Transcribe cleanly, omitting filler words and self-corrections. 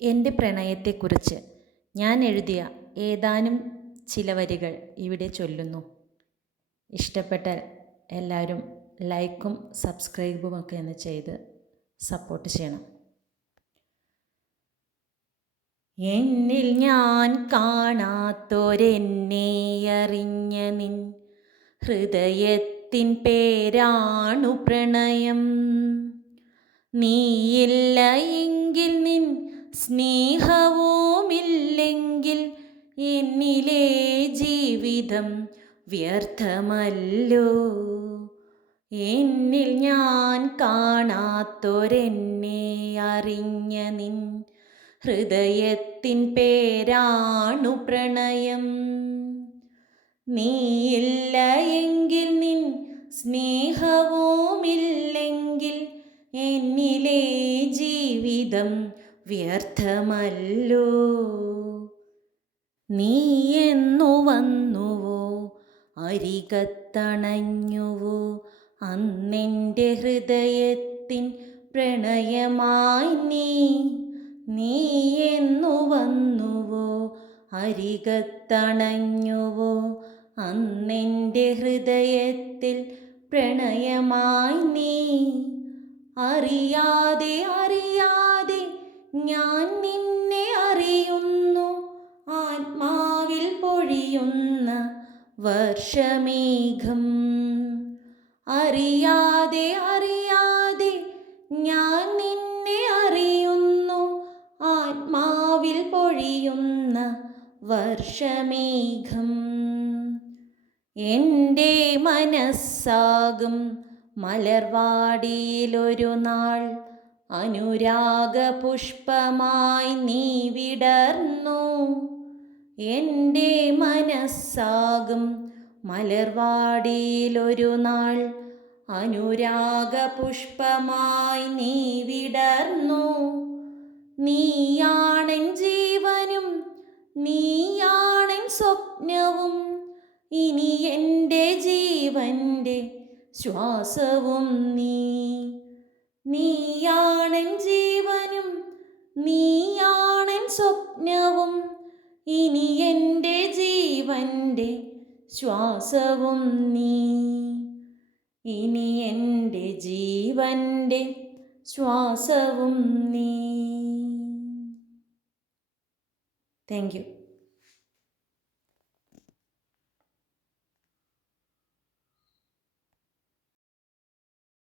എൻ്റെ പ്രണയത്തെക്കുറിച്ച് ഞാൻ എഴുതിയ ഏതാനും ചില വരികൾ ഇവിടെ ചൊല്ലുന്നു. ഇഷ്ടപ്പെട്ടാൽ എല്ലാവരും ലൈക്കും സബ്സ്ക്രൈബും ഒക്കെ ഒന്ന് ചെയ്ത് സപ്പോർട്ട് ചെയ്യണം. എന്നിൽ ഞാൻ കാണാത്തൊരെന്നെ അറിഞ്ഞ നിൻ ഹൃദയത്തിൻ പേരാണു പ്രണയം. നീയില്ല എങ്കിൽ നിൻ സ്നേഹവുമില്ലെങ്കിൽ എന്നിലെ ജീവിതം വ്യർത്ഥമല്ലോ. എന്നിൽ ഞാൻ കാണാത്തൊരെന്നെ അറിഞ്ഞ നിൻ ഹൃദയത്തിൻ പേരാണു പ്രണയം. നീയില്ല എങ്കിൽ നിൻ സ്നേഹവുമില്ലെങ്കിൽ എന്നിലെ ജീവിതം വ്യർത്ഥമല്ലോ. നീ എന്നു വന്നുവോ അരികത്തണഞ്ഞുവോ അന്നെൻ്റെ ഹൃദയത്തിൻ പ്രണയമായി നീ എന്നു വന്നുവോ അരികത്തണഞ്ഞുവോ അന്നെൻ്റെ ഹൃദയത്തിൽ പ്രണയമായി അറിയാതെ അറിയാതെ ഞാൻ നിന്നെ അറിയുന്നു. ആത്മാവിൽ പൊഴിയുന്ന വർഷമേഘം. അറിയാതെ അറിയാതെ ഞാൻ നിന്നെ അറിയുന്നു. ആത്മാവിൽ പൊഴിയുന്ന വർഷമേഘം. എൻ്റെ മനസ്സാകും മലർവാടിയിലൊരു നാൾ അനുരാഗപുഷ്പമായി നീ വിടർന്നു. എൻ്റെ മനസ്സാകും മലർവാടിയിലൊരു നാൾ അനുരാഗപുഷ്പമായി നീ വിടർന്നു. നീയാണെൻ ജീവനും നീയാണെൻ സ്വപ്നവും ഇനി എൻ്റെ ജീവൻ്റെ ശ്വാസവും നീയാണെൻ ജീവനും നീയാണെൻ സ്വപ്നവും ഇനി എൻ്റെ ജീവൻ്റെ ശ്വാസവും ഇനി എൻ്റെ ജീവൻ്റെ ശ്വാസവും താങ്ക് യു.